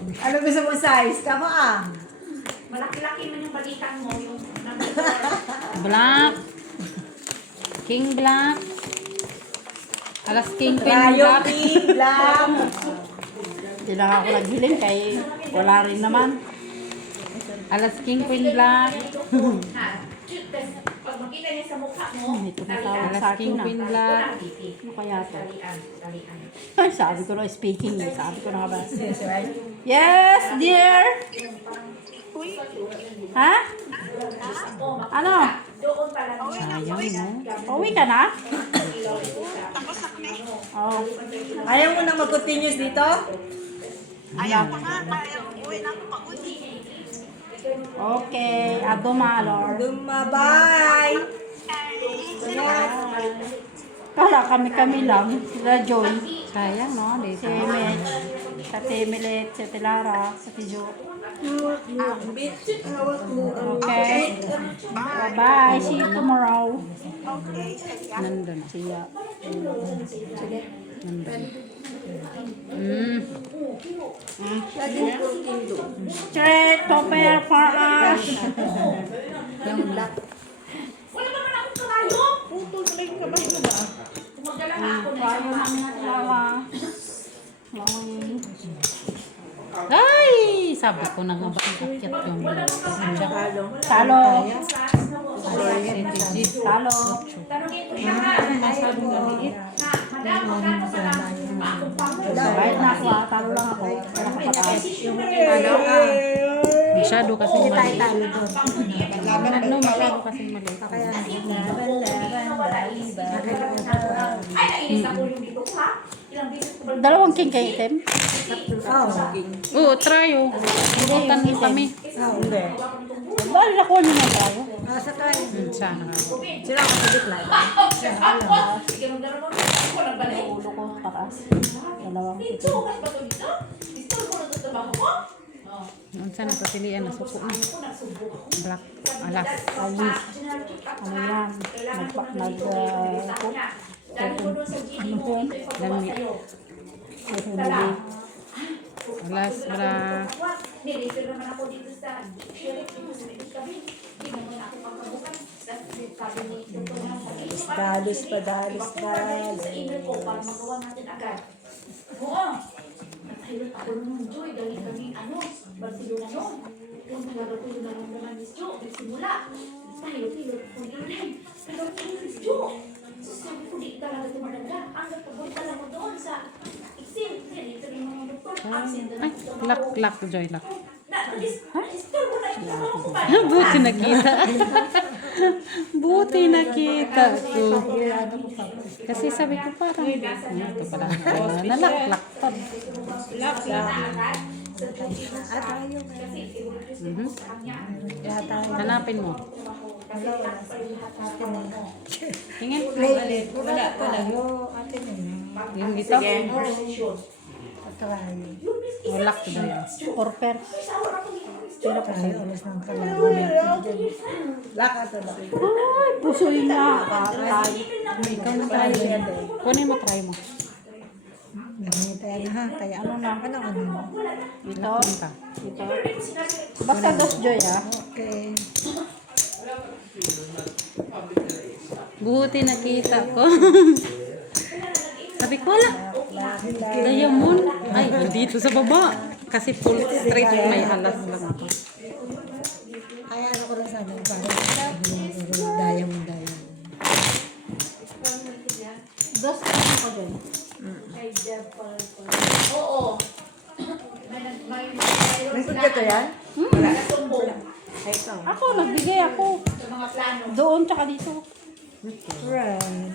Ano gusto mo size? Kama ah. Malaki-laki man yung balikan mo, yung number Black. King Black. Alas King Queen Rayo, Black. King, Black. Hindi lang ako naghiling kay wala rin naman. Alas King Queen Black. Ha? Pag makita niya sa mukha mo, Ito na tawag sa akin na. Queen Black. Ano kaya to? Ay, sabi ko na speaking. Sabi ko na ba? Yes, dear. Ha? Ano? Doon pala Sayang mo. Uwi ka na? Oh. Ayaw mo nang mag-continuous dito? Ayaw ko nga, kaya uwi na ako pag uwi. Okay. Adomalor. Bye. Kala kami lang. Sila Joy. Sayang no? Si Mitch. Sa Temilet. Si Tilara. Sa Tijo. Okay. Bye-bye. See you tomorrow. Okay, sige. Nandun siya. Nandun. Straight topper for us. wala naman akong kalayo. Putol na yung kamay mo ba? Tumagala na ako na Tayo lang na Tilara. Ay! Sabi ko na nga ba akit yung talo. Talo. tanongin ko siya ha. Masyadong maliit. Ha, madam, magkano sa Kahit na ako, talo lang ako. Pero kapataas. Masyado kasi maliit. Ano, masyado kasi maliit. Ay, nainis ako yung dito ha. Ilang beses ko ba? Dalawang king kay item? Oo, try oh. Burutan mo kami. Hindi. Bali na ko nyo na tayo. Nasa tayo. Sana nga. Sila ako sa gitna. Sige, magdaro mo. Ako nagbalik. Ulo ko, taas. Dalawang Dito, item. mas ba ito dito? Dito mo na ito trabaho mo? Oh. Unsa na pagpilian na suko na. Ako nagsubok ako. Black. Alas. Alis. Ano yan? Dahil mo doon sa GD mo, ito ipagawa sa'yo. Alas. Bra. Nirefer naman ako dito sa sheriff, dito sa Medicabin. Hindi naman ako pagkabukan. Sabi ni Dr. na sabi, Dalos pa, dalos pa. sa email ko para magawa natin agad. Oo. Nagtahilot ako nung Joy, dahil kami, Barcelona noon. Yung nagagatulo na lang naman Miss Jo, nagsimula. Tahilot-hilot ako nilay. Pero Miss Jo, so sabi ko, di talaga tumadanda. Ang nagpapunta lang mo doon sa Excel. Dito yung mga doktor, absent na Ay, ng lock, Joy, lock. Na-disturb mo na yung trabaho ko ba? Buti nakita. Buti nakita ko. Kasi sabi ko parang, ito pala. Nalak-lak pa. Hanapin mo. Tingin. Wala tayo. Ate na yun. Yung gito. Walak ko doon. Orper. Sila pa tayo. Alas ng kalaban. Laka to na. Ay, pusoy na. Ikaw na tayo. Kunin mo, try mo. Ganyan tayo na ha. Kaya ano na. Ano mo? Ito. Ito. Basta dos Joy ha. Okay. Buti nakita ko. Sabi ko, wala. Diamond. Ay, dito sa baba. Kasi full straight may alas lang ako. Kaya ano ko rin sana. Parang diamond. Dos ano ko dyan? Oo. May pagka to yan? Nasumbong Ako, nagbigay ako. sa mga plano. Doon, tsaka dito. Right.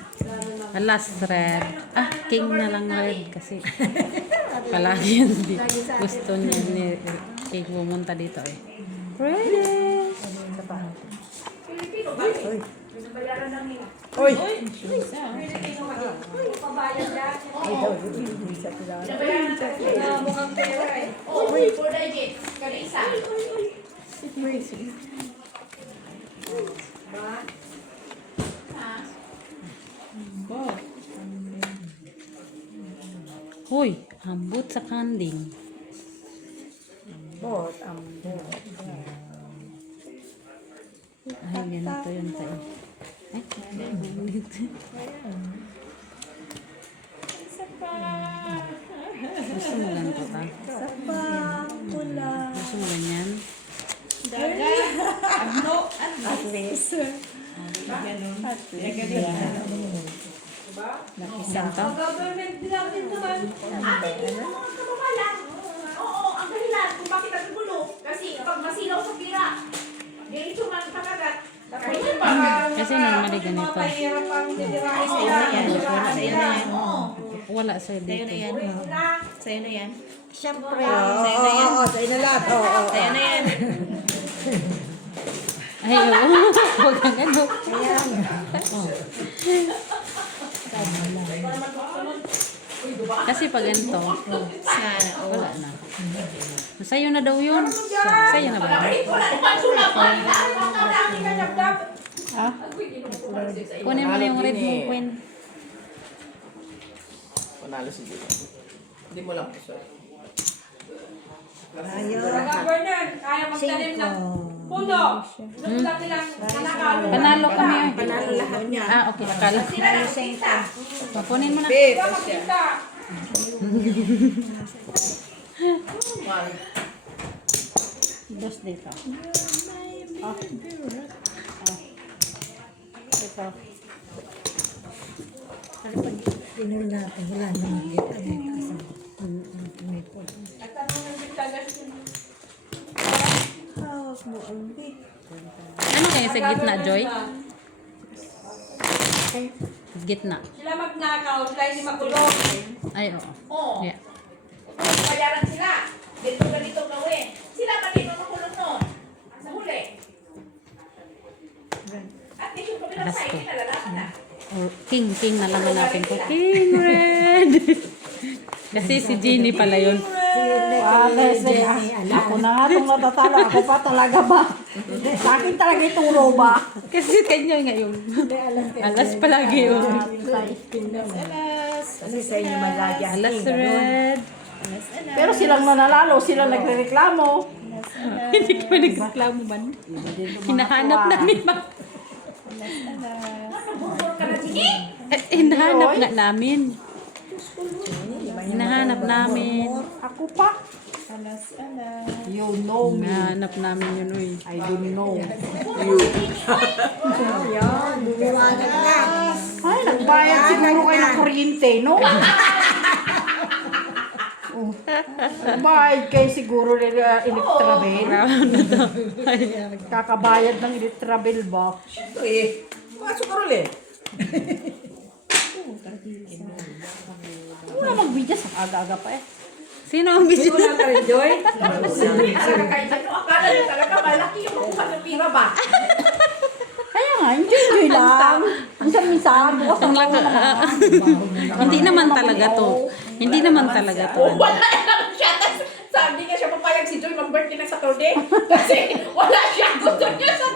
Alas red. Ah, king na lang red kasi. Palagi yun. Gusto niya ni king pumunta dito eh. Ready? Pilipino ba? Binabayaran ng nila. Oy! Pilipino ba? Pabayad yan. Oo. Isa pila. Binabayaran ng nila. Mukhang pera eh. Oo, for the agent. Kada isa. Ba? Ha? Hoy, ambot sa kanding. Bot, ang bot. Ay, ganito yun tayo. Ay, gusto mo ganito ka? Gusto mo ganyan? At least. Ganito? Government din naman. Ate, hindi mo mga kababala. Oo, ang dahilan kung bakit nagugulo. Kasi pag masilaw sa pira, diretso man kakagat. Kasi normally ganito. Wala sa'yo dito. Sa'yo na yan. Siyempre. Oo, sa'yo na lahat. Oo. Sa'yo na yan. Ay, oo. Huwag kang ano. Ayan. Kasi pag ganito, Sana. wala na. Sa'yo na daw yun. Sa'yo na ba? Ha? Kunin mo na yung red mo, Gwen. Panalo si Julie. Hindi mo lang po, sir. Kaya magtanim ng puno. Doon lang nilang nanakalo. Panalo kami. Panalo lahat niya. Ah, okay. Akala. Sila lang kita. Kunin mo na. Kita. Dos dito. Ito. Pinul natin. Wala namang kita. May po. Ano kayo sa gitna, Joy? Gitna. Sila magnakaw, sila hindi makulong. Ay, oo. Oo. Yeah. Bayaran sila. Dito ganito gawin. Sila pa dito makulong nun. Sa huli. At least yung kabilang Alas side, ko. nalalaman na. Or king na lang hanapin ko. King red. Kasi si Jeannie pala yun. Ako na nga itong natatalo. Ako pa talaga ba? Sa akin talaga ituro ba? Kasi kanya ngayon. Alas palagi yun. Kasi sa inyo malagi ang Alas king, ganun. red. Pero silang nananalo, sila nagre-reklamo. Hindi ka ba nagreklamo ba? Hinahanap namin ba? Nagbubur ka na, Jini? Hinahanap nga namin. Hinahanap namin. Ako pa. You know me. Hinahanap namin yun, uy. I don't know. Yan, bumiwanan na. Ay, nagbayad siguro kayo ng kuryente, no? Oh. Nagbayad kayo siguro ng electrabill. Kakabayad ng electrabill ba? Ito eh. Pasok ka rin eh. Ano na mag-video sa aga-aga pa eh. Sino ang video? Akala niyo talaga malaki yung makuha ng pira ba? Kaya nga, enjoy lang. Minsan-minsan, bukas ang lang Hindi naman talaga to. Hindi naman talaga to. Wala lang siya. Tapos sabi nga siya papayag si Joy mag-birthday ng Saturday. Kasi wala siya. Gusto niya sa...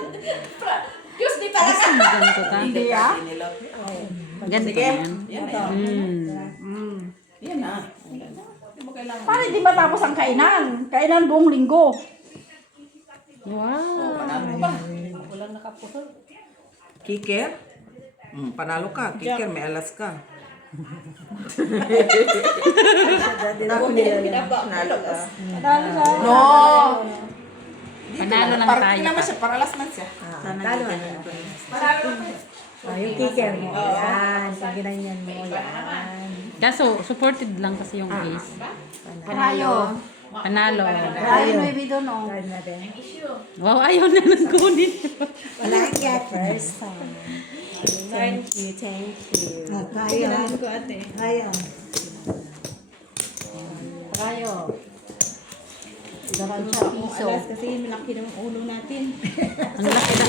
Diyos di talaga. Gusto mo ganito ka? Hindi ah. Ganito yan. Yan na yan. Yan na. Hindi mo kailangan. Paano di matapos ang kainan? Kainan buong linggo. Wow. Panalo ba? Kicker? Panalo ka. Kicker, may alas ka. Panalo ka. No! Panalo lang Parang tayo. naman siya, paralas man siya. Panalo Yung kicker mo. Yan. Yung ginanyan mo. Yan. Kaso, supported lang kasi yung ace. Panalo. Panalo. Panalo may video no. Wow, ayaw na nang kunin. Wala yan. First time. Thank you. Kaya. Kaya. Kaya. Daran siya piso. Kasi malaki ng ulo natin.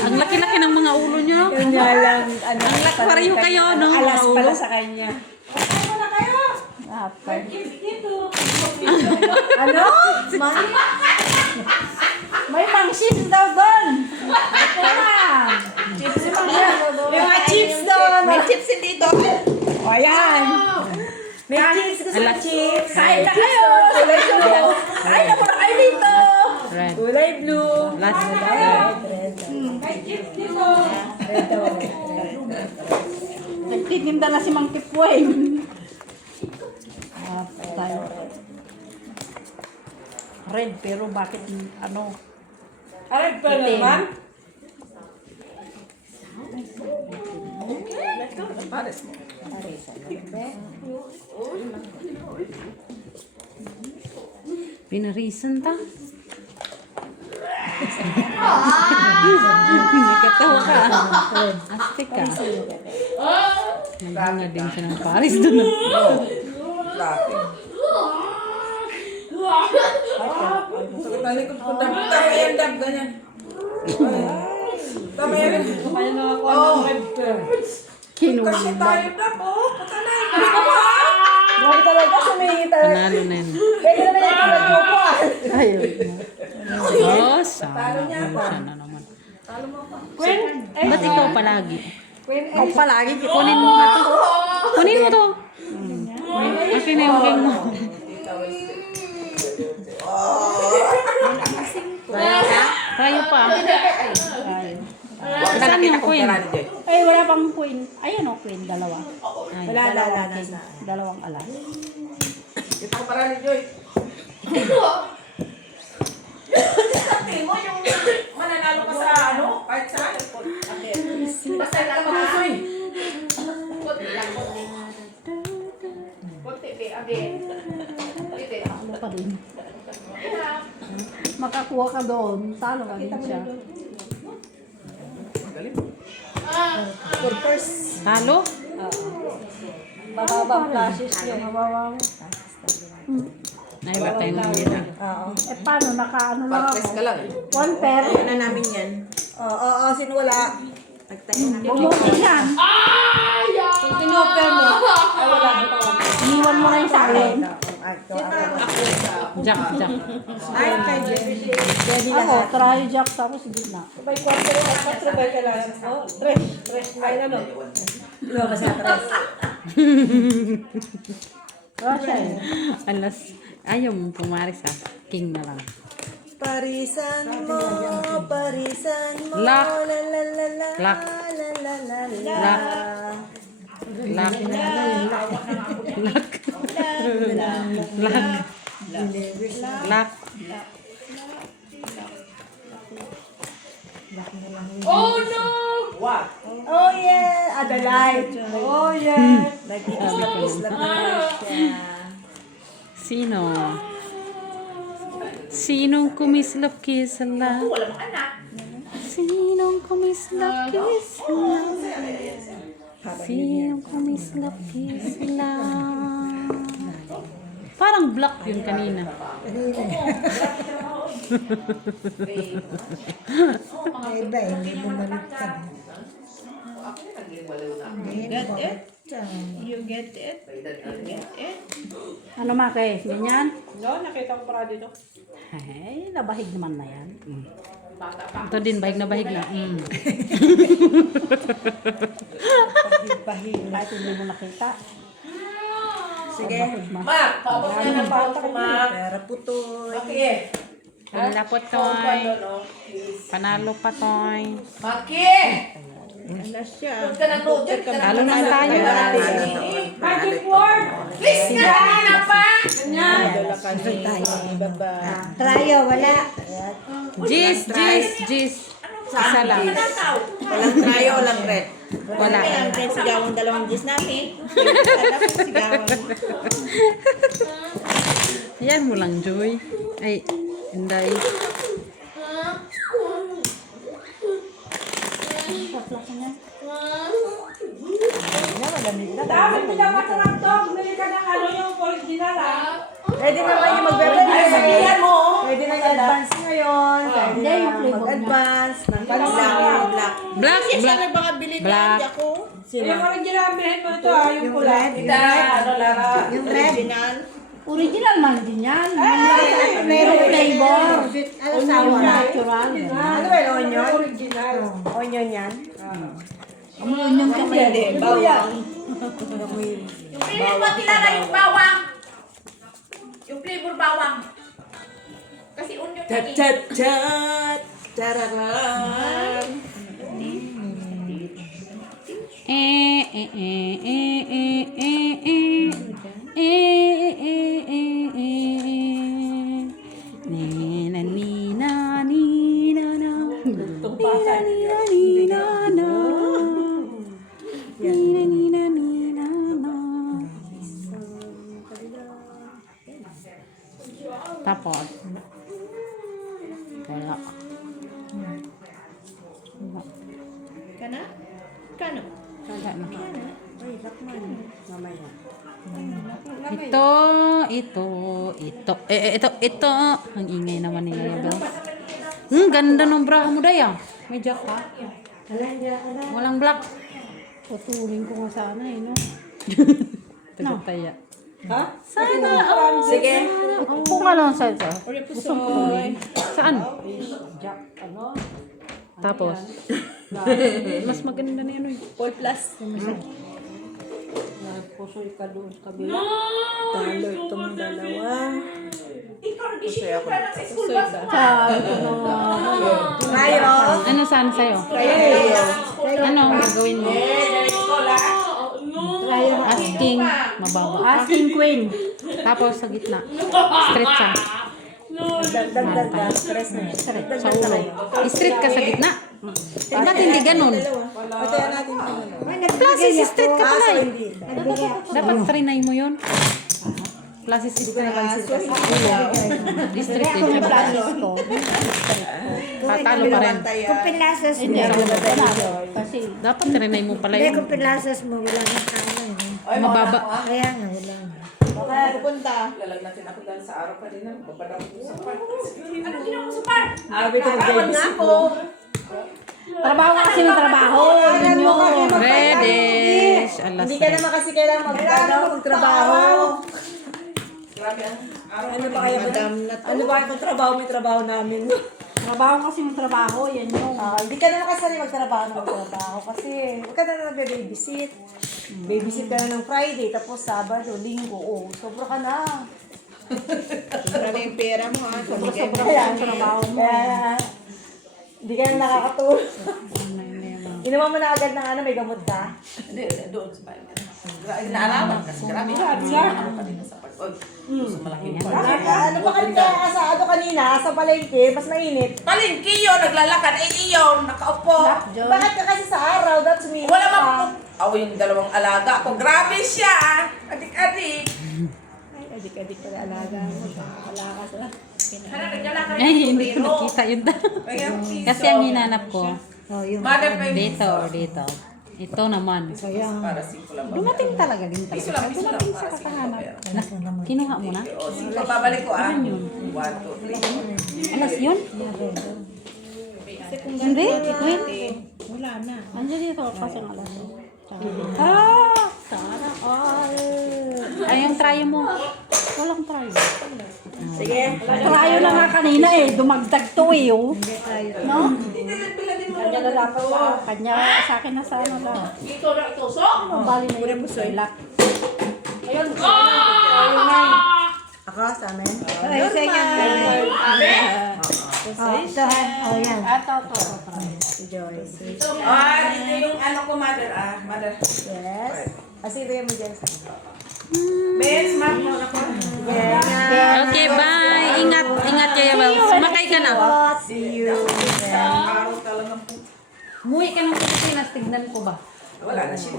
Ang laki-laki ng mga ulo nyo. Kanya lang. Ang laki pareho kayo, no? Mga ulo. sa kanya. Ano na kayo? Apat. Dito. Ano? May mangshis daw doon. Chips may mga chips doon. May chips dito. O yan. May chips. Gusto mo Alas. chips? Kain na kayo. Kain na muna kayo dito. Kulay blue. Last. Red. Nagtitinda na si Mang Kipway. Tayo. Red, pero bakit ano? Red pa naman. Pinarisan ta. Nakatawa ka. Astig ka. Naghanga din siya ng Paris doon. Talikod ko dab. Tama yan dab, ganyan. Tama yan. Kaya nakakuha ng red ka. Kasi tayo dab, oh. Patanay. Hindi ka ba? Grabe talaga, sumingi talaga. Panalo na yun. Pwede naman yung tulad ko po ah. Oh, sana na naman. Ba't ikaw palagi? Ako palagi. Kunin mo nga to. Kunin mo to. Akin na yung game mo. Tayo pa. Saan yung queen? Ay, wala pang queen. Ayan o, queen. Dalawa. Ay, Wala. Dalawang alas. Ito ko para ni Joy. Sabi mo yung mananalo ka sa ano? Kahit saan. Basta lang ha? Kunti lang, kunti. Kunti, be, again. Kunti. Ano pa din. Makakuha ka doon. Talo ka din siya. Talo? Mababang flashes yun. Ay, ba tayo nila? Oo. Eh, paano? Nakaano lang Patres ako. ka lang. One pair. Ano na namin yan? Oo, sino wala? Nagtayo na. Bumuti yan. Kung tinopper mo, ay wala dito. Iniwan mo na yung sa akin. Ay, ito ako. Jack. Ay, kay Jenny. Jenny Ako, lahat. try jack tapos sigit na. May 4 ba kailangan? Oh, 3. Ay, ano? Lumabas na 3. Wala siya eh. Alas. Ayaw mo pumaris ha. King na lang. Parisan mo. Lock. La la la la. Lock. La la la la. Lock. Lock. Lock. Lock. Oh no! What? Oh yeah, Adelaide. Oh yeah. Nag-iislap-islap na siya. Sino? Sinong kumislap kisala? Wala mong anak. Sinong kumislap kisala? Sinong kumislap kisala? Parang black yun kanina. Ay, iba, hindi bumalik ka. Get it? You get it? Ano Maki? Ganyan? No, nakita ko para dito. Ay, nabahig naman na yan. Ito din, bahig na bahig na. Bahig. Kahit hindi mo nakita. Sige. Mark, tapos na ng pauta ko, Mark. Pera putoy. Okay. Wala po toy. Panalo pa toy. Maki! Ano siya? Huwag ka ng loaded. Talo na tayo. Please na na pa! Dala ka tayo. Baba. Trayo, wala. Jis. Isa lang. Walang trayo, walang red. Wala. Kaya sigawang dalawang Diyos namin. Alam ko sigawang. Yan mo lang, Joy. Ay, Inday. Dami pinapasarap to. Bumili ka ng ano yung original ah. Pwede naman yung mag-ready. Sabihan mo. Pwede na advance ngayon. Pwede Hindi, yung na flavor mag-advance. Ng Black, yung black. Black. Black. Sino? Yung original, bilhin mo ito ah. Yung red. Ita, ano, Lara? Yung original. Original man din yan. Merong flavor. Ano sawa? Natural. Ano ba yung onion? Original. Onion yan? Amoy yun kasi. Hindi, bawang. Yung flavor mo kilala yung bawang. Yung flavor bawang. Kasi onion Chat, chat, chat. Chararan. Nina, nina, nina, na. Nina, nina, nina, na. Nina, nina, nina, na. Tapos, wala. Kana? Kano? Wala na. Ay, lakman. Mamaya. Ito. Ang ingay naman nila, Bel. Ganda ng bra mo, Daya. May jack ka. Walang black. Putulin ko nga sana, no? Tagataya. Ha? Sana, Sige. Kung ano sa ito. Saan? Tapos, mas maganda na yun, eh. All plus. Pusoy ka doon sa kabila. Talo itong dalawa. Ikaw, nag-isip ka na sa school bus mo. Tayo. Ano saan sa'yo? Ano ang gagawin mo? Asking, mababa. Asking queen. Tapos sa gitna. Straight siya. Dagdag. Stress na yun. Sa ulo. Straight ka sa gitna. Ba't hindi ganun? Patayan natin ito. Plasis straight ka pala eh. Hindi. Dapat trinay mo yun. Plasis straight. Straight din siya. Tatalo pa rin. Kung pinlasas mo, kasi Dapat trinay mo pala hindi, yun. kung pinlasas mo, wala nang tama yun. Mababa. Kaya nga, wala nga. Okay, pupunta. Lalag natin ako dahil sa araw kanina. Babala ko sa park. Ano ginawa mo sa park? Abi ko mag-babysit mo. Trabaho kasi ng trabaho. Reddish. Alas Hindi ka naman kasi kailangan magtrabaho. Grabe ang araw. Ano ba kayo? Ano ba kayo kung trabaho? May trabaho namin. Trabaho kasi ng trabaho, yan yung. Hindi ka naman kasi magtrabaho kasi huwag ka na nagbe-babysit. Babysit ka na ng Friday, tapos Sabado, Linggo, sobra ka na. Sobra na yung pera mo ha. Sobra ka na trabaho mo. Kaya, hindi ka na nakakatulog. Inuman mo na agad ng may gamot ka. Hindi, doon sa bayan. Inaalaman kasi grabe. Ano kanina sa park. Gusto malaking park. Ano ba kanina sa palengke, mas mainit. Palengke yun, naglalakad. Iyon, nakaupo. Bakit ka kasi sa araw, that's me. Wala mang ako yung dalawang alaga ko. Grabe siya. Adik-adik. Ay, adik-adik pala alaga mo. Wala ka sa... Ano, nagdala ka Ay, hindi ko nakita yun. Kasi ang hinanap ko, Mother pa yung dito. Ito naman. para simple lang. Dumating talaga din Piso talaga. lang, piso lang. Para simple lang. Kinuha mo na? O, sige, babalik ko ah. 1, 2, 3. Alas yun? Hindi, wait. Wala na. Andiyan dito kasi ang alas. Sana all. Ay, yung try mo. Walang try. Sige. Trayo na nga kanina eh. Dumagdag to eh. Oh. No? Kanya na dapat pa. Kanya sa akin na sa ano lang. Ito na ito. So, Ano bali na yun? Lock. ayun. Ako, sa amin. Ay, sa inyo. Ito ha. Oh, yan. Ito. Si Joyce. Dito yung ano ko, mother. Mother. Yes. Kasi ito yung mo dyan sa... Ben, smart mo ako. Okay, bye. Ingat kayo. Sumakay ka na. See you. Araw talaga po. Umuwi ka ng Pilipinas. Tignan ko ba? Wala na siya.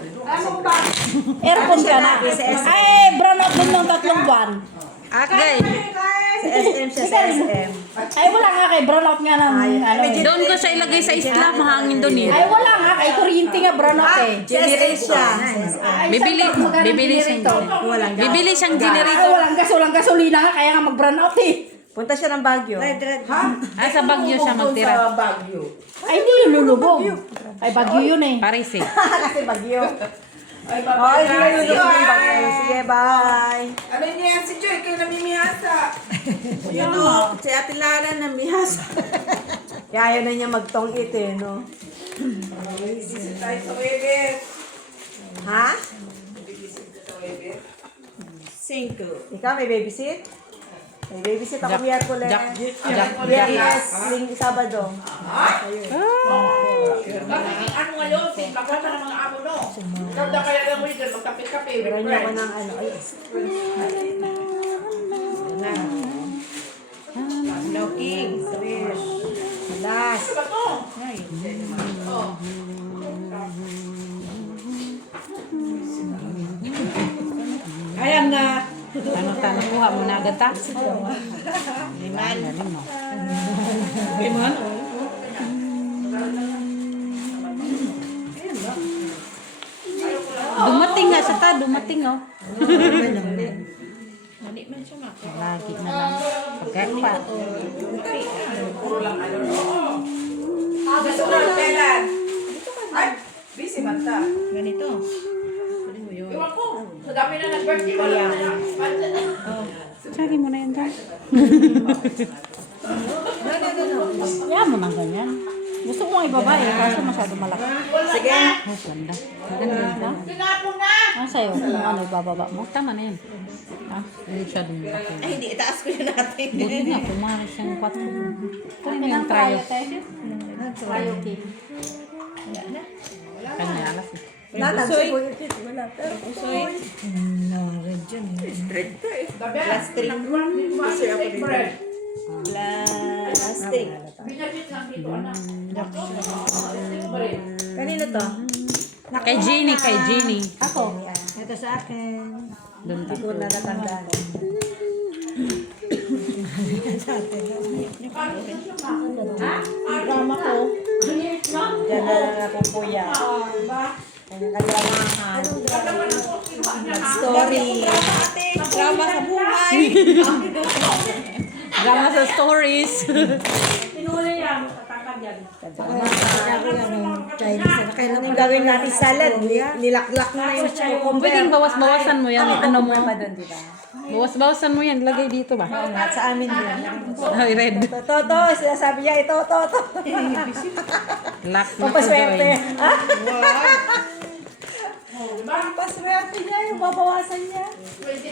Aircon ka na. Ay, brown out din ng 3 buwan. Okay. Sa SM siya, sa SM. Ay, wala nga kay brown out nga ng ano. Doon ko siya ilagay sa isla. Mahangin doon eh. Ay, wala nga kay kuryente nga brown out eh. Sa SM siya. Ay, Bibili siyang generator. Bibili siyang Ay, generator. walang gasolina nga kaya nga mag-brown out eh. Punta siya ng Baguio. Sa Baguio siya magtira. Sa Baguio. Ay, hindi yung lulubog. Ay, Bagyo yun eh. Paris eh. Kasi Baguio. Ay, Oh, babay hindi na. na lulog ng Baguio. Sige, bye. Ano niya si Joy? Kayo namimihasa. Yun o, si Ate Lara na mihas. Kaya na niya magtong ite, no? Visit tayo sa Webet. Ha? Visit sa Webet. 5. Ikaw may babysit? May babysit ako Miyerkules. Jack. Biyernes, Sabado. Ano ngayon? Baka na ng mga amo no. Ikaw na kaya lang mo yun, magkapit-kape. Meron niya ako ng ano. Ay, No king. last. Ano ba to? Ayan na. Ano ta, nakuha mo na agad ta? Liman. Galing mo. Liman. Dumating nga sa ta, dumating oh. Mali man siya mako. Lagi na lang. Pagkakpa. Gusto ko lang kailan? Ay, busy man ta. Ganito. Iwan ko. Sa dami na nag-birthday. Wala na. Sari mo na yan dyan. Yan mo nang ganyan. Gusto ko nga ibaba eh, kaso masyado malaki. Sige. Oh, ganda. Ganda. Tinapon na. Ano sa'yo? Kung ano ibababa mo? Tama na yan. Ha? Hindi masyadong malaki. Ay, hindi. Itaas ko yun natin. Buti nga, kumari siyang 4. Kaya mo yung tryo. Tryo cake. Kanya alas eh. Natagsa ko yung kit. Wala. Pero Plastic. Plastic. kanino to? Kay Jeannie. Ako. Ito sa akin. Doon Hindi ko na natandaan. Drama ko. Diyan na lang ako kuya. Kanya-kanyamahan. Story. Drama sa buhay. Drama sa stories. Anong gawin natin salad? Nilaklak na yung cucumber. Pwedeng bawas-bawasan mo yan. Ano mo? pa doon, di ba? Bawas-bawasan mo yan. Lagay dito ba? At sa amin din. Ay, red. Toto, sinasabi niya, ito, toto. Lock na Pampaswerte. to Ha? Pampaswerte niya, yung babawasan niya.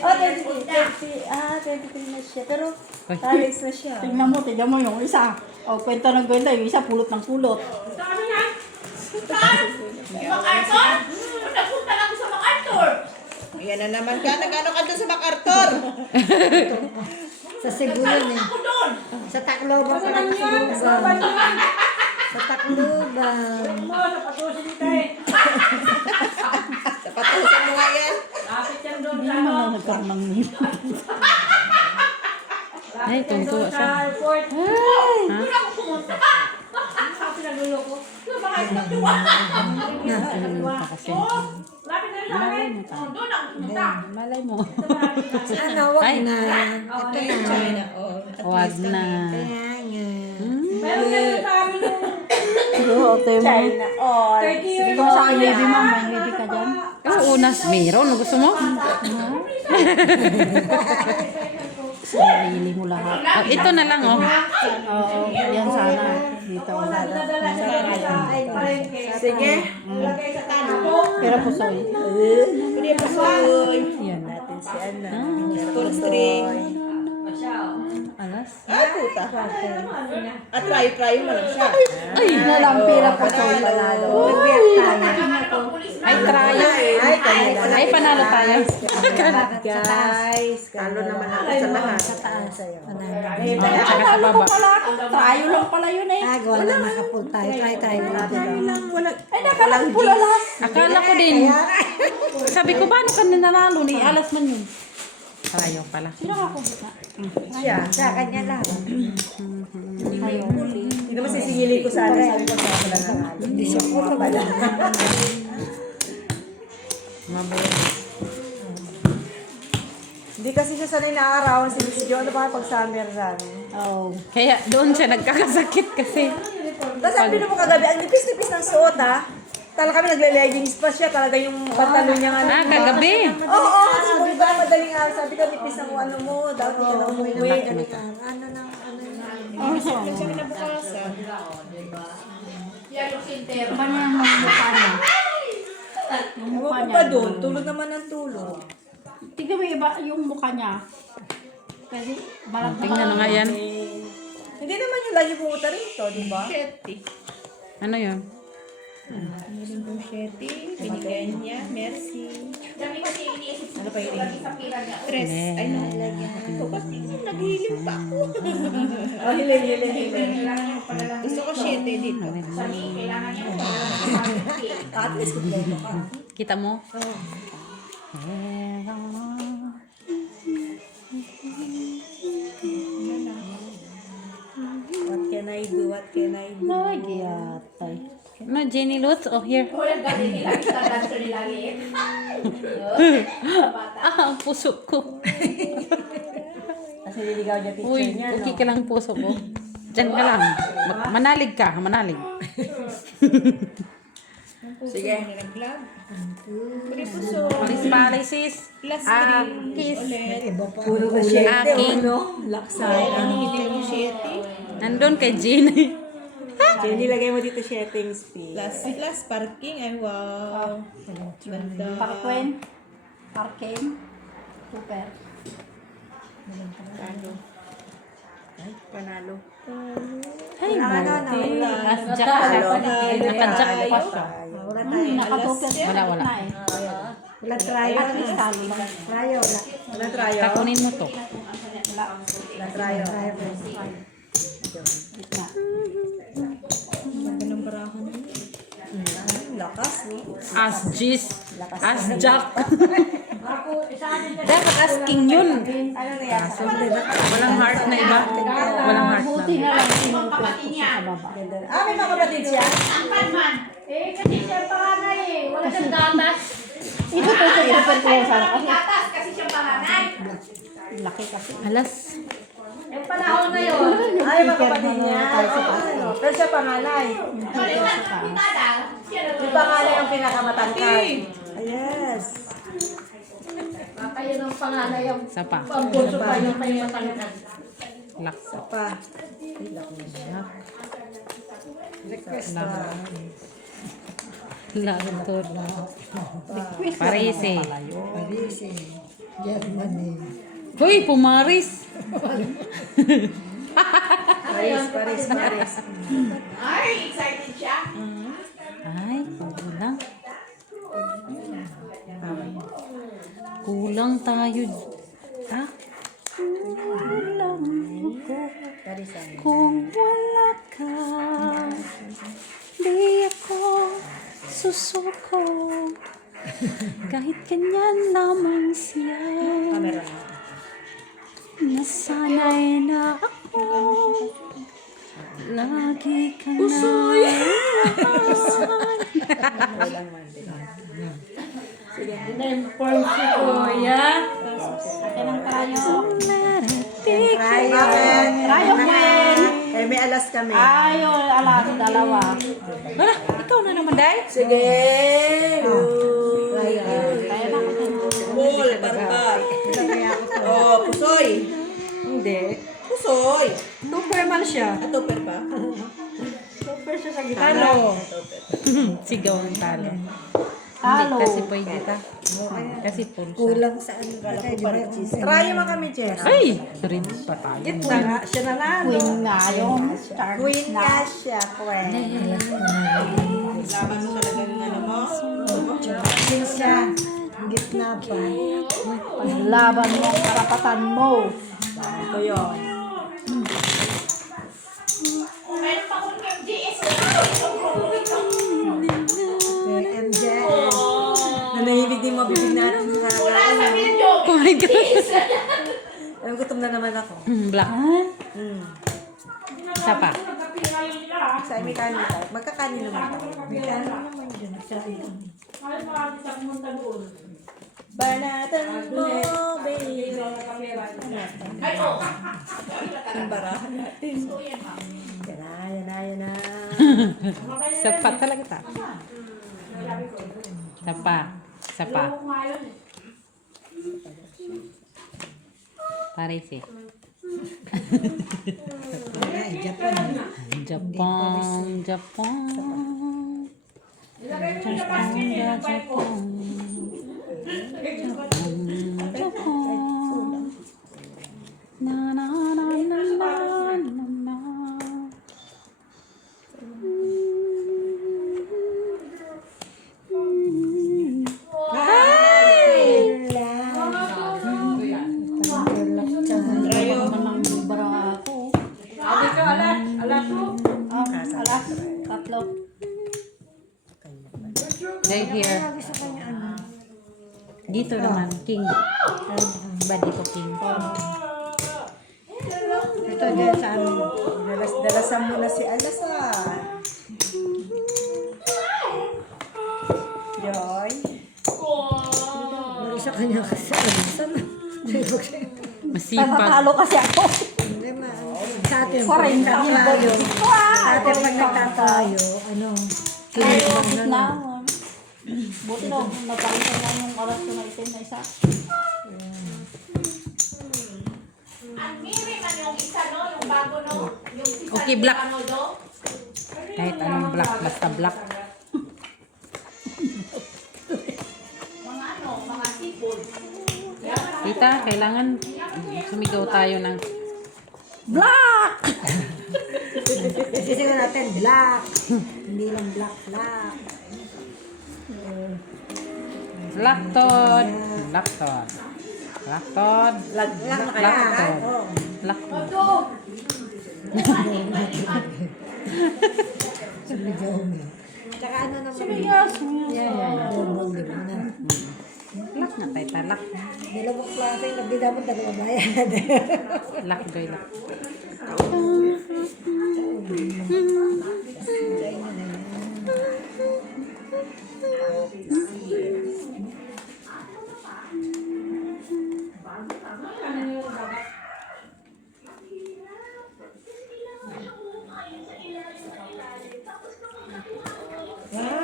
Oh, 23 na siya. Pero, talis na siya. Tignan mo yung isa. O, kwenta ng kwenta, yung isa pulot ng pulot. MacArthur? Napunta lang ako sa MacArthur. Ayan na naman ka. Nag-ano ka doon sa MacArthur? Sa Sigulan eh. Ako doon. Sa Tacloban pa lang sa Sa Tacloban. Sa patusan mo nga yan. Hindi naman lang nagkaroon ng nilo. Ay, tungtuwa siya. Wala akong pumunta. Sabi na lulo ko. Bahay ng tuwa. Kasi. Lapit na rin namin. Doon ako pumunta. Malay mo. Ano, wag Ay. na. China. Oh. Wag na. Meron na rin sabi nung Siguro, ate mo. China. Oh, Ikaw sa akin, baby ma'am, may ready ka dyan? Unas, meron. Gusto mo? Sarili mo lahat. Oh, ito na lang, oh. Oo, yan sana. Dito. sige. Pero pusoy. Pwede pa soy. Yan natin si Ana. Full string. Alas. Ah, puta. At try mo lang siya. Ay, nalampira pusoy. Panalo. Ay, tryo. Ay, kanila. Ay, panalo tayo. Guys, talo naman ako sa lahat. Sa taas sa'yo. Tsaka sa baba. Tayo lang pala yun eh. Wala nakapul tayo. Try mo natin. Ay, nakalang pula lahat. Akala ko din. Sabi ko, paano ka nanalo ni alas man yun? Tryo pala. Sino ka kung gitna? Siya, sa kanya lang. Hindi naman sisingilin ko sana. Sabi ko sa wala na. Hindi siya po pala. Mabuhay. Hindi kasi siya sanay na-arawan si Miss Jo. Ano ba pag summer sa amin? Oo. Kaya doon siya nagkakasakit kasi. Tapos sabi mo kagabi, ang nipis-nipis ng suot ha. Talaga kami nagle-leggings pa siya. Talaga yung pantalon niya nga. Ah, kagabi. Oo, kasi mo iba madaling araw. Sabi ka, nipis ng ano mo. Dapat hindi ka na umuwi. Yan yung sinter. Kanya ang mukha niya. Yung mukha Ewan ko niya. pa doon. Tulog naman ng tulog. Tignan mo iba yung mukha niya. Pwede, malang Tingnan na nga yan. Hindi naman yung lagi pumunta rito, di ba? Ano yun? binigyan niya. Merci. Dami kasi iniisip Ano pa yun? lagi sa pira niya. Tres. Ay, no. Ito kasi naghihiling pa ako. Oh, hiling. Kailangan niya pala lang. Gusto ko 7 dito. Sabi, kailangan niya pala lang. At least kumpleto ka. Kita mo? What can I do? What can I do? Nagyatay. No, Jenny Lutz? Oh, here. Walang galing nila. Isang dancer nila lagi. Ah, ang puso ko. Kasi niligaw niya teacher Uy, niya, okay no? ka lang puso ko. Diyan ka lang. Manalig ka, manalig. Sige. Police paralysis. Plus Kiss. Puro ka siya. Aking. Laksay. Hindi mo 7. Nandun kay Jenny. Jenny, lagay mo dito settings fee. Plus parking. Ay, wow. Ganda. Parkwen. Parking. Super. Panalo. Ay, Ano, buti. wala. Asjak ka siya. Napadjak pa siya. Wala tayo. Nakatuker Wala, wala. na eh. Wala tryo. Tryo. Wala tryo. Takunin mo to. Wala tryo. Ganda ng barahan. Lakas, no? Asjis. Asjak. Dapat asking yun. Ano na yan? Walang heart na iba. Walang heart na. Buti na lang Ang kapatid niya. Ah, may mga kapatid siya? Ang man. Eh, kasi siya panganay eh. Wala siyang gatas. Ito to ito ko sana May kasi gatas kasi siya panganay. laki kasi. Alas. Yung panahon na yun. Ay, mga kapatid niya. Ano? Pero siya panganay. Pitada. Siya na Yung panganay ang pinakamatangkad. Yes. Kayo ng panganay yung Isa pa. pambulso pa yung kayo matangkad. Laksa. Pa. Lantod. Parisi. Hoy, pumaris. Paris. Ay, excited siya. Ay, kulang. Kulang tayo. Ha? Kulang ako. Kung wala ka, di ako susuko. Kahit ganyan lamang siya. Nasanay na ako. Lagi ka na. Kuya. Kailang tayo. Tayo, Queen. Eh, may alas kami. Ayo, alas, dalawa. Hala, ikaw na naman, Day. Sige. Kaya na kasi. Bul, barbar. Oh, pusoy. Hindi. Pusoy. Tupper man siya. Tupper pa? Tupper siya sa gitara. Sigaw ng talo. Talo. Hindi, kasi pwede ta. Kasi pulsa. Kulang sa ano. Try mo kami, Jess. Ay! Rin pa tayo. Siya na lang. Queen nga yung start Queen na. nga siya, Queen. Laban mo talaga ng ano mo? Queen siya. Gitna pa. Paglaban mo ang karapatan mo. Ito yun. Meron pa akong MGS. MJ. Nanahimik din mabibig natin. Wala sa video. Oh my God. Alam, gutom na naman ako. Black. Isa pa. Sa may kanin tayo. Magkakanin naman tayo. May kanin naman dyan. Banatan mo, baby. Ay, oh. Ang barahan natin. Yan na. Isa pa talaga ta. Isa pa. Isa pa. Parisi. Japan. Na tatlo. Right here. Dito naman, king. Body ko king. Ito dyan sa amin. Dalasan mo na si Alasa. Joy. Wala sa kanya kasi. Masipag. Tatalo kasi ako. Sa atin, 40 yung boyo. sa atin pag nagtatayo, ano, Kahit na. Buti na, napalitan lang yung oras ko na itim na isa. Ang miri man yung isa, no? Yung bago, no? Yung isa Okay, black. ano, do? Kahit anong black, basta black. Mga ano, mga seafood. Tita, kailangan sumigaw tayo ng Black! sisigaw natin, black. Hindi lang black. Lactod. Lactod. Lactod. Lang na kaya. Lactod. Oo. Lactod. Sumigaw mo. Tsaka ano naman. Yes. Bongbong, di ba na? Lak nga tayo, talak. Dalawang klase yung nabida mo, dalawang bayad. Lak, joy, lak.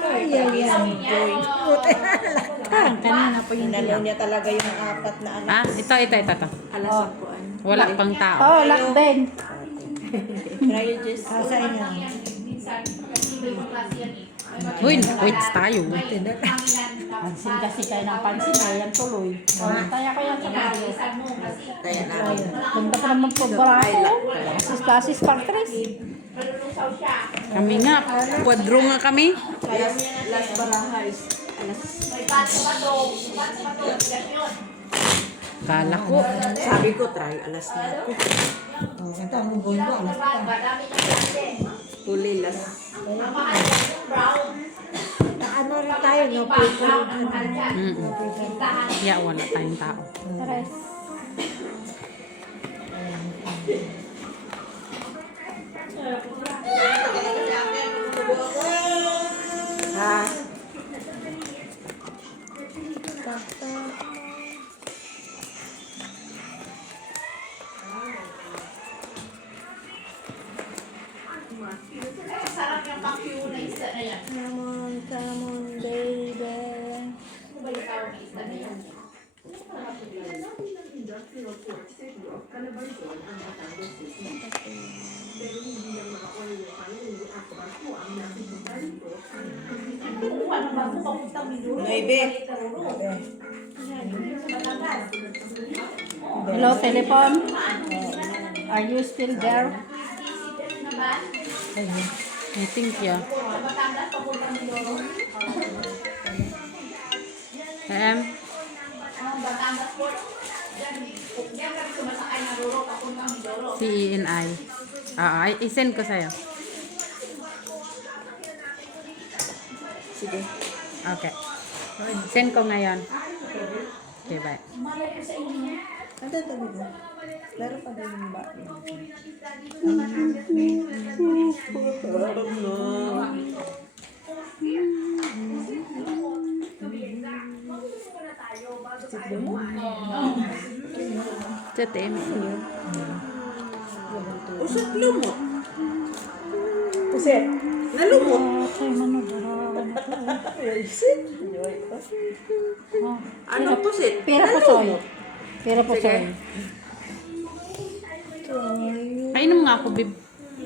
Ay, yan. Kanina pa yun. Nalaw niya talaga yung apat na anak. Ah, ito. Alasan ko. Wala pang tao. Oh, lock din. Try just. Sa inyo. Minsan, kasi ibang klase yan eh. Uy, wait tayo. Pansin kasi kayo ng pansin, ayan tuloy. Kaya kaya sa bayo. Isan mo kasi Kaya namin. Ganda pa naman po barato. Asis partres. malulusaw siya. Kami nga, kwadro nga kami. Last barahay. May bato-bato. Bato-bato. Yan yun. Kala ko. Sabi ko, try alas na. Ito ang bongo. Madami ng klase. Tuli last. Ang mahal yan yung brown. Ano rin tayo, no? Pag brown ang mahal yan. Mm-mm. Yeah, wala tayong tao. Tres. Ha? Ay, sarap yung pakiyo na isda na yan. Come on, baby. Ano ba yung tawag na isda na yan? Ano ba kung papuntang Mindoro? Noibe. Hello, telephone. Are you still there? I think, yeah. Batangas papuntang Mindoro. Batangas po. Diyan kami sumasakay na Roro papuntang Mindoro. CENI. I-send ko sa'yo. Sige. Okay. Send ko ngayon. Okay, bye. Malay ko sa inyo. Ano ito dito? Meron pa din yung bato. Tete, Usap lumot. Pusit. Nalumot. Okay, manodara. Pusit. Ano pusit? Pera po soy. Pera po soy. Painom nga ako, baby.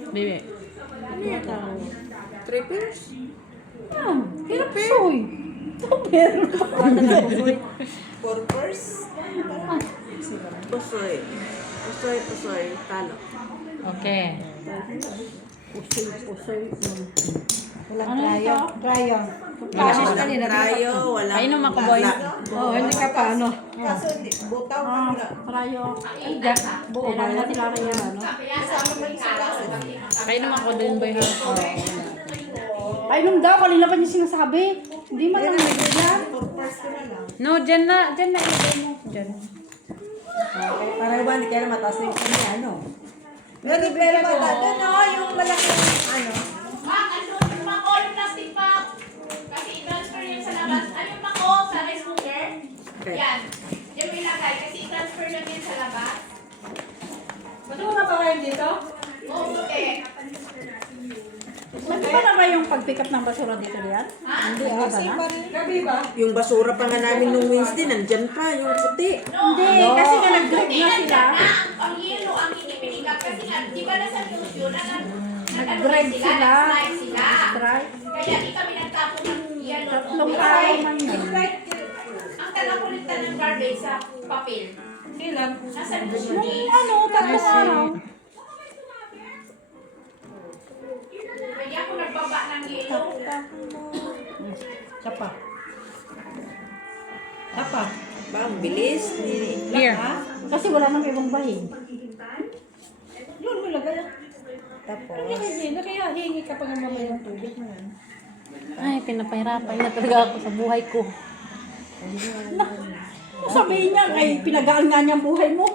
Ano yung tao? Trippers? Pera po soy. Porpers? Pusoy. Pusoy. Talo. Okay. Walang trayo. Pasis kanina. Trayo, walang Painom ako, boy. Oh, hindi ka pa, ano? Kaso hindi, butaw ka muna. Trayo. Buo ba na tila rin yan, ano? Kasama mo yung sikaso. Painom ako din, boy. Ha? Painom daw, kanina pa niya sinasabi. Hindi man lang nagdala. No, dyan na ilagay mo. Dyan. Okay, para ba hindi kaya mataas na yung kanya, ano? Pero mataas, ano, yung malaking, ano. Ma'am, andun yung mako, yung plastic bag. Kasi i-transfer yun sa labas. Ano yung mako sa rice cooker? Okay. Yan. Yan mo ilagay kasi i-transfer lang yun sa labas. Matuwa pa kayo dito? Oo, okay. Hindi pa na ba yung pag-pick up ng basura dito diyan? Hindi, kasi gabi ba? Yung basura pa nga namin nung Wednesday, nandyan pa, yung puti. Hindi, kasi nga nag-drop na sila. Ang yelo, ang hindi pinigap. Kasi nga, di ba nasa news yun? Nag-drive sila. Nag-drive sila. Drive. Kaya di kami nagtapon ng yelo. Tatlong araw man yun. Ang talakulitan ng garbage sa papel. Kailan? Nasa news yun. Ano, tatlong araw. Kaya ako nagbaba ng yelo. Sapa. Ba, ang bilis. Here. Kasi wala nang ibang bahig. Yun, mo lagay. Tapos? Kaya hingi ka pa ng mamaya ng tubig mo yan. Ay, pinapahirapan na talaga ako sa buhay ko. Sabihin niya, ay pinagaan nga niya ang buhay mo.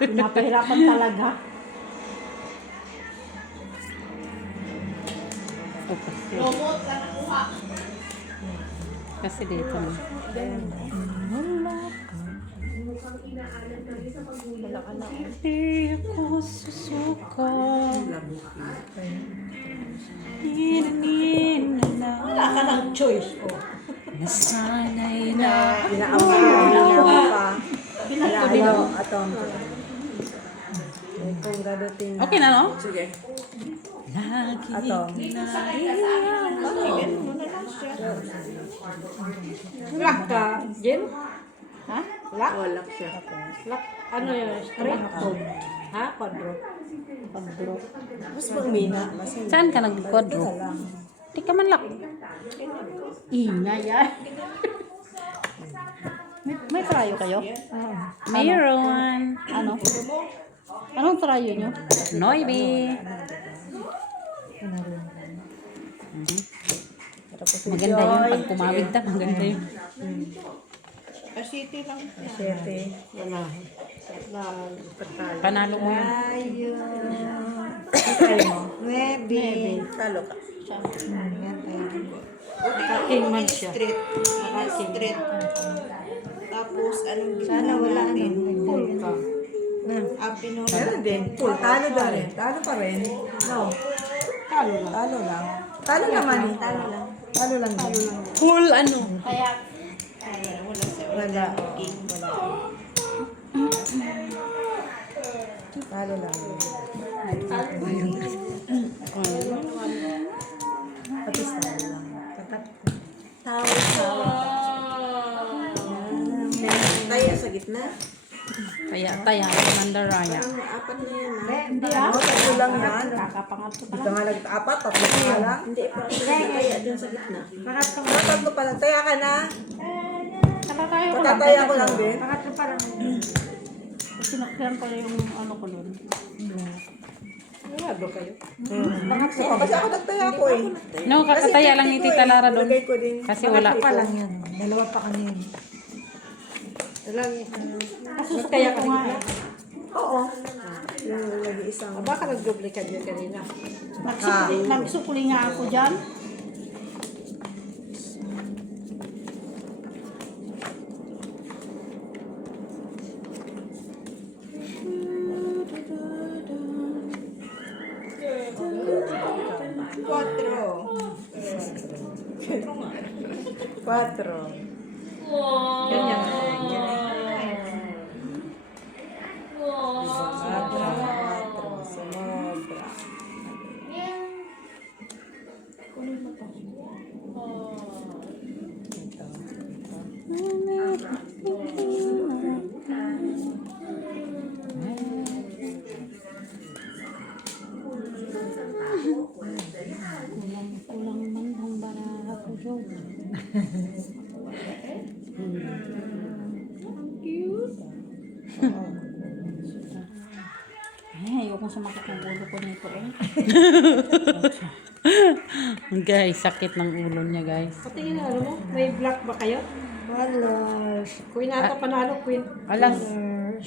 Pinapahirapan talaga. Robot lang nakuha. Kasi dito na. Hindi ako susuka. Wala ka ng choice. Oh. Nasanay na. Pinaawa atom. Kung gadating. Okay na, no? Sige. Lagi Atom. na. Lock ka, Jen? Ha? Lock? Oh, lock siya. Lock. Ano yun? Straight? Ha? Quadro? Quadro. Mas magmina. Saan ka nag-quadro? Di ka man lock. Ingay yan. May trayo kayo? Mayroon. Ano? Anong trayo nyo? Noibi. Maganda yun. Pag kumawig ta, maganda yun. Asiti lang. Asiti. Wala. Panalo mo yun. Ayun. Tayo mo? Maybe. Talo ka. Naka-king man siya. Street. Street. Tapos, anong ginawa natin? Full ka. Pinula. Meron din. Full. Talo daw rin. Talo pa rin. No. Talo lang. Talo lang. Talo naman eh. Talo lang. Talo lang din. Full ano? Kaya, Wala. Talo lang. Patis talo lang. Tayo sa gitna. Taya. Commander Raya. Ang apat na yan ha. Hindi ah. Tatlo lang yan. Kakapangat ko Dito nga nag-apat, tatlo pa lang. Hindi pa. Taya dun sa gitna. Tatlo pa lang. Taya ka na. Nakatayo ko lang. Patataya ko lang din. Pangatlo pa lang. Sinakyan ko yung ano ko doon. Wala kayo. Kasi ako nagtaya ko eh. No, kakataya lang ni Tita Lara doon. Lagay ko din. Kasi wala. Pa lang yan. Dalawa pa kami yan. Kaya ko nga eh. Oo. Yung lagi isang. Baka nag-duplicate yan kanina. Nagsukli nga ako dyan. Quatro. Ganyan. Quatro. Sumobra. Kulang man ang bara ko dyan. Ay, ayokong sumakit ng ulo ko nito eh. Guys, sakit ng ulo niya, guys. Patingin na, ano mo? May black ba kayo? Balas. Queen ata panalo, Queen. Alas.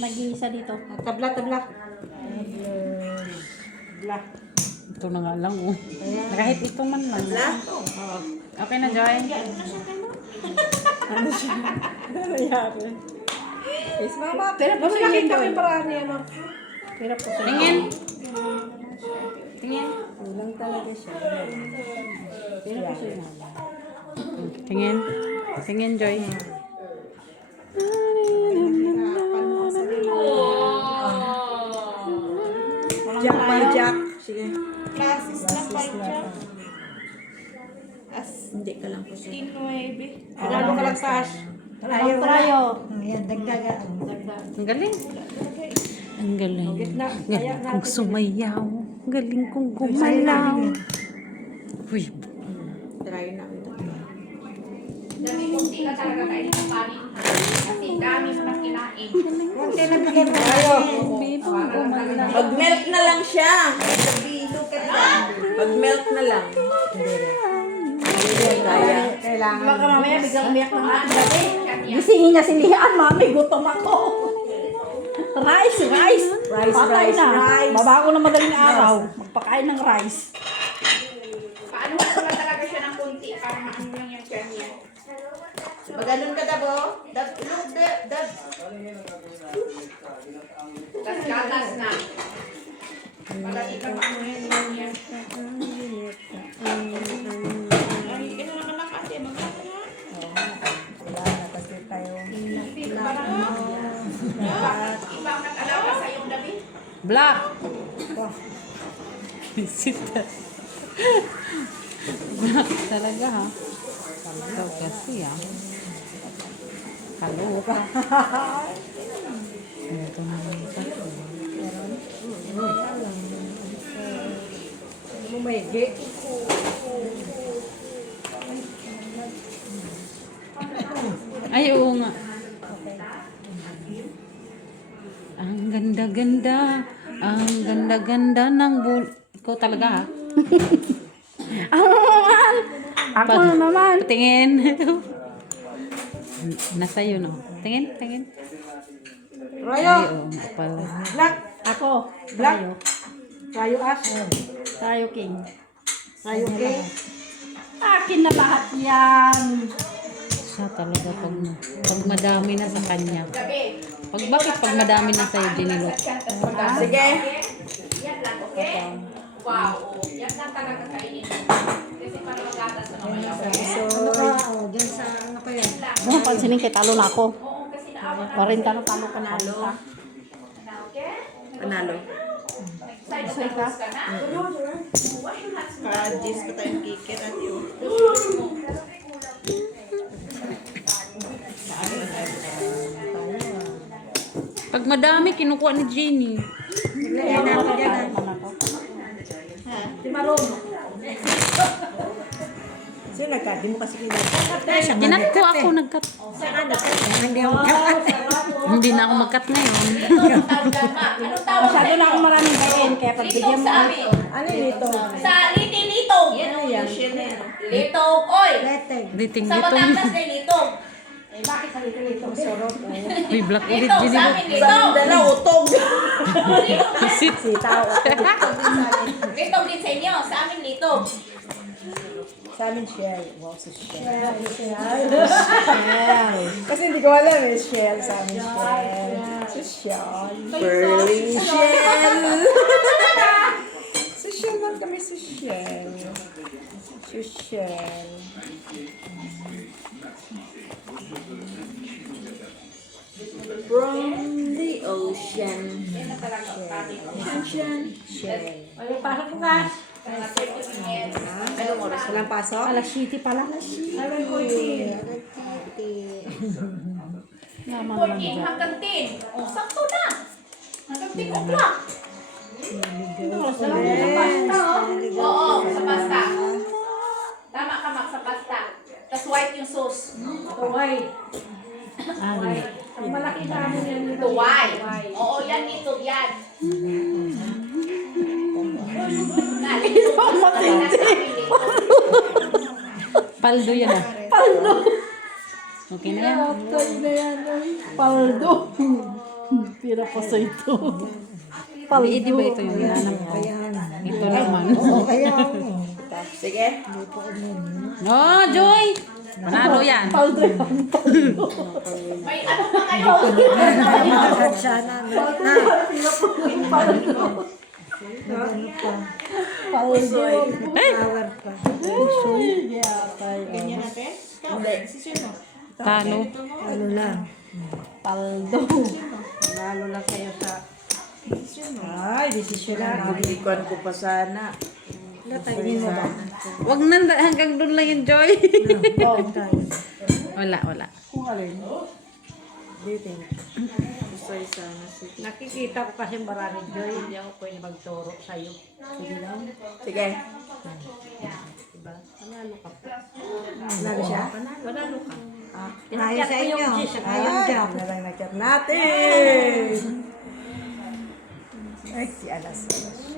Nag-iisa dito. Tabla. Black. Ito na nga lang, oh. Kahit ito man lang. Okay na, Joy. Ano nangyari? Yes, mama. Pero po siya nakita ko yung paraan niya, no? Pero po siya. Tingin. Tingin. Kulang talaga siya. Pero po siya. Tingin. Tingin, Joy. Jack by Jack. Sige. Classes na pa siya. As Hindi ka lang po siya. 19-9. Panalo ka lang taas. Trayo. Ang galing. Ang galing. Gitna. Galing kong sumayaw. Galing kong gumalaw. Uy. Try namin. Dami kunti ka talaga kainin ng kanin. Kasi dami mo nang kinain. Pag-melt na lang siya. Pag-melt na lang. Kailangan. Baka mamaya biglang umiyak ng ating gabi. Gisingin niya si Lian, mami, gutom ako. Rice. Patay rice, na. rice. Babago na madaling araw. Magpakain ng rice. Paano mo pala talaga siya ng kunti para maano lang yung tiyan niya. Maganon ka dabo. Look that. Tapos gatas na. Para di ka maano yan lang yan. Ay, ino naman lang kasi. Magkano na? Kasi parang iba ang nag-alaga sa iyong labi. Black. Visita. Black talaga, ha? Ikaw kasi, ha? Kaloka. Ito na lang ito. Lumaigi. Ay, oo nga. Ang ganda-ganda. Ang ganda-ganda ng Ikaw talaga, ha? Ako na naman. Tingin. Nasa iyo, no? Tingin. Rayo. Ay, oo nga pala. Black. Ako. Black. Trayo. Rayo as. Trayo King. Rayo king. Akin na lahat yan. Siya talaga pag madami na sa kanya. Gabi. Pag madami na sa'yo, dinilot. Sige. Yan lang, okay? Wow. Yan lang talaga kainin. Kasi para magatas na mamaya. Ano pansinin kay talo na ako. Oo, kasi naawa na. Parin ka na talo ka na. Okay? Panalo. Side of the house ka na? Wash your hands mo. Ka-gis pa tayong kikir at yun. Pag madami, kinukuha ni Jenny. Sino nagkadi mo kasi kina? Ginat ko ako nagkat. Hindi na ako magkat ngayon. Anong tawag Masyado na akong maraming kain, kaya pagbigyan Litog mo. sa amin. Ano nito? Sa litog. Litog, oy. Liting Sa litong. Batangas ay litog. Bakit sa dito ito? Sorot. Uy, black ulit Litog, Jenny. sa amin litog. Dala utog. Sit. Sitaw. Litog din sa inyo. Sa amin litog. Sa amin shell. Wow, sa shell. Shell. Kasi hindi ko alam eh. Shell sa amin shell. Sa shell. Burly shell. Sa shell lang kami sa shell. Sa shell. From the ocean. Yan na talaga ang tali. Shell. Ay, pasok ko ka. Mga 30 minutes. Anong oras? Walang pasok? Alas 7 pala. Alam ko Naman 14 hanggang 10. O, sakto na. Hanggang 10 o'clock. Sa pasta, oh. Oo, sa pasta. Tama ka, Mac, sa pasta. Tapos white yung sauce. White. Ay, Ang malaki na ano yan. Ito white. Oo, yan dito, yan. Nga, litog. Paldo yan ah. Paldo. Okay na yan. Yatay na yan. Paldo. Tira pa sa ito. Paldo. Di ba ito yung hinanap ko? Ito naman. Sige. Oh, Joy! Panalo yan. Paldo yan. May ano pa kayo? Paldo. Eh! Yatay. Ganyan natin? Hindi. Sino? Talo. Paldo. Nalo lang kayo sa... Ay, desisyon na. Nabigyan ko pa sana. Natangin mo ba? Wag nang hanggang doon lang yung Joy. Oh, wala, wala. kung alin. Dito. Gusto sana si... Nakikita ko kasi maraming Joy. Hindi ako pwede magturo sa'yo. Sige lang. Sige. Diba? Panalo ka pa. Panalo siya? Panalo ka. Tayo sa inyo. Ayaw dyan. Nalang na-chat natin. Ay, si Alas.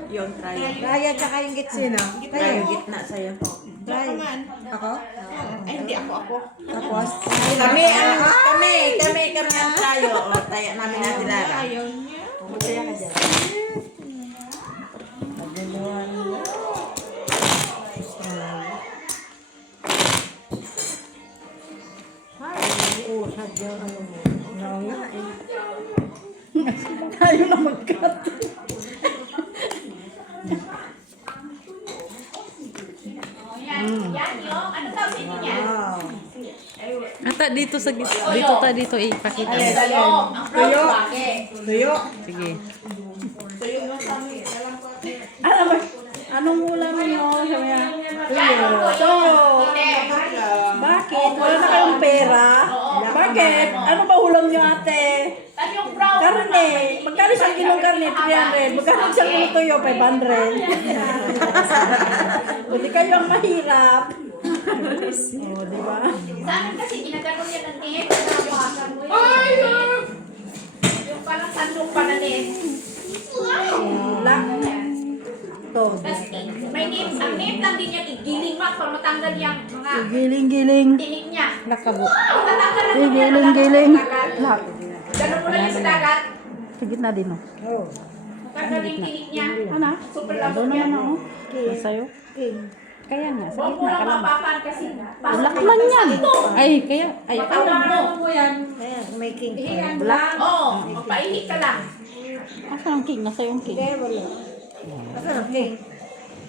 Yung trial. Raya tsaka yung gitsina. Trial gitna sa'yo. Raya. Ako? Ay, hindi ako. Tapos? Kami ang tayo. O, tayo namin natin Lara. Ayaw niya. Masaya ka dyan. Maguluhan. Ay, usad yung ano mo. Oo nga eh. Tayo na mag-cut. Yan yung, ano tawag sa inyo yan? Wow. Ata dito sa dito ipakita. Tuyo. Ang proud bakit? Tuyo. Sige. Tuyo yung sa amin. Alam ko. Ano ba? Anong ulam niyo? Sabi niya. Yan, tuyo. Hindi. Bakit? Wala na kayong pera? Bakit? Ano ba ulam niyo ate? Saan yung proud? Karne. Magkano isang kilong karne? 300. Magkano isang kilong tuyo? 500. Buti kayo ang mahirap. O, di ba? Sa amin kasi ginagano yan ng net. Nakabawasan mo yun. Yung parang sandok pa na net. Wala. Ito. Tapos may name, ang name lang din yan, igiling mak para matanggal yung mga Giling-giling. tinik niya. Nakabo. Tatanggal lang din yan. Giling-giling. Ganun mo lang yung sa dagat. Sige na din o. Oh. Tanggal yung tinik niya. Ano? Super Doon lambot yan. naman ako. Sa'yo? Kaya nga, sa Huwag mo gitna lang ka lang. mapapan kasi. Wala ka man yan. Ay, kaya ay Matawag mo yan. Ayan, may king pa. Ihiyan lang. Oo, magpaihi ka lang. Asan ang king? Nasa yung king? Hindi, wala. Asan ang king?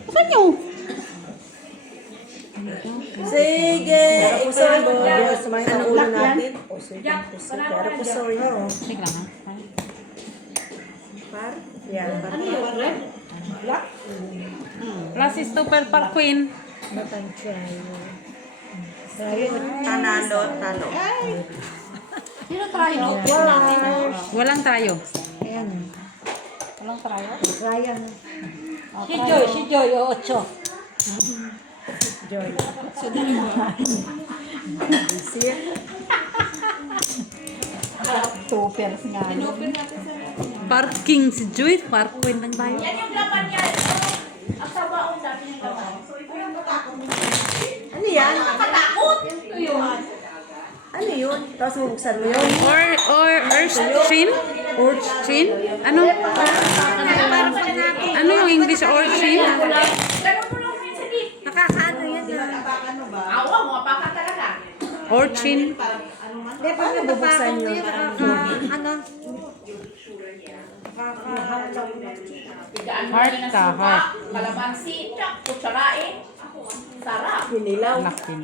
Asan yung? Sige. Pusoy mo. Diyos, may Anong ulo black yan? natin. Pusoy. Pusoy. Pero pusoy. Oo. sige lang ha. Par? Yan. Par. Ano yung red? Black? Plus is super par queen. Matansay. Sabi mo. Tanalo, talo. Sino tayo? Wala. Walang tayo. Ayan. Walang tayo? Ryan. Si Joy, o 8. Joy. Isir. Tupers nga. Open natin sa Parking si Joy, par queen lang tayo. Yan yung laman niya. Ang sabaong dami ng laman. So, ito yung matakot. Ano yan? Nakakatakot. Ito yun. Ano yun? Tapos bubuksan mo yun? Or urchin? Urchin? Ano? Ano yung English urchin? Ganun mo lang rin sa di. Nakakaano yan na? Awa mo, apaka talaga. Urchin? Hindi, pag nabubuksan yun. Ano? Bigaan mo Heart na ng ka, suka, heart. kalamansi, tsak, kutsarain. Sarap. Pinilaw. Lakin.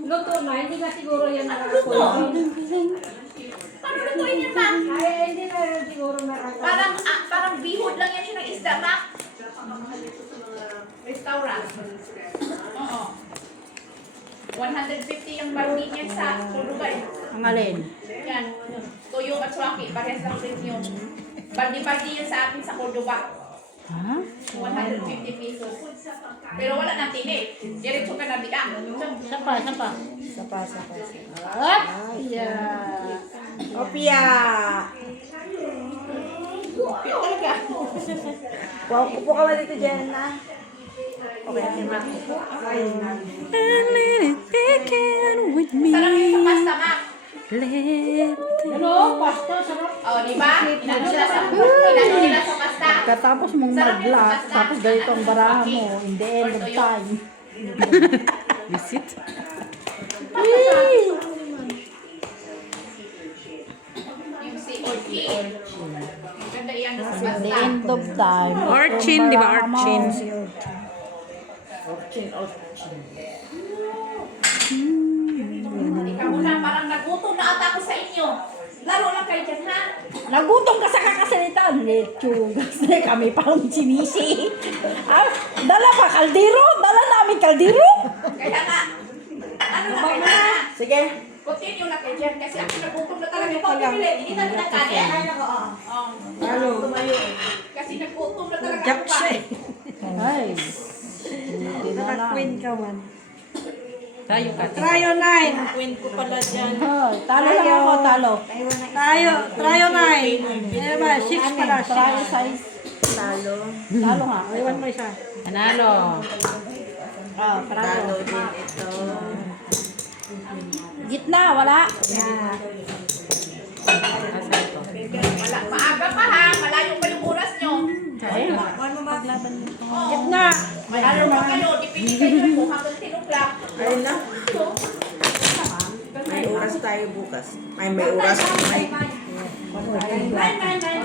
Luto na, hindi na siguro yan Ano luto? Paano lutuin yan, ma'am? Ay, hindi na yan siguro Parang, parang bihod lang yan siya ng isda, ma'am. Restaurant. Oo. 150 yung barni niya sa Tulugay. Ang alin? Yan. Tuyo at swaki. Parehas lang rin yung barni-barni yan sa atin sa Cordoba. Ha? 150 pesos. Pero wala nang tinik. Diretso ka na biang. Sapa. Sapa. Yeah. Opia! talaga. Wow, upo ka ba dito, Jenna? Okay, okay, ma. And let it begin with me. Sarap yung sa pasta, ma. Let Ano? Pasta, sarap. O, di ba? Inano nila sa pasta. Katapos mong mag-vlog, tapos ganito ang baraha mo, in the end of time. visit. Yung si Orchi. Ganda yan sa The pasta. end of time. Orchin, di ba? Orchin. Ikaw muna, parang nagutom na ata ako sa inyo. Laro lang kayo dyan, ha? Nagutom ka sa kakasalitan. Lechugas na kami pang sinisi. Ah, dala pa kaldero? Dala namin kaldero? Kaya nga, ano na kayo na? Sige. Continue na kayo dyan kasi ako nagutom na talaga. Ito, pili, hindi na pinakanin. Ano? Tumayo eh. Kasi nagutom na talaga Jack ako pa. siya. Ay. Hindi na lang. Naka-queen ka man. Tayo ka. Tryo 9. Queen ko pala dyan. Ay, talo lang ako, talo. Tryo 9. Yan naman, 6 pala. Try size. Talo. Talo nga. Iwan mo isa. Panalo. Ah, talo. din ito. Gitna, wala. Yan. Asa ito? Wala, maaga pa ha. Malayo pa yung oras nyo. Ayun. Gitna. Malayo pa kayo. Dipili kayo kung hanggang tinukla. Ayun na. May oras tayo bukas. Ay, may oras. May Nine.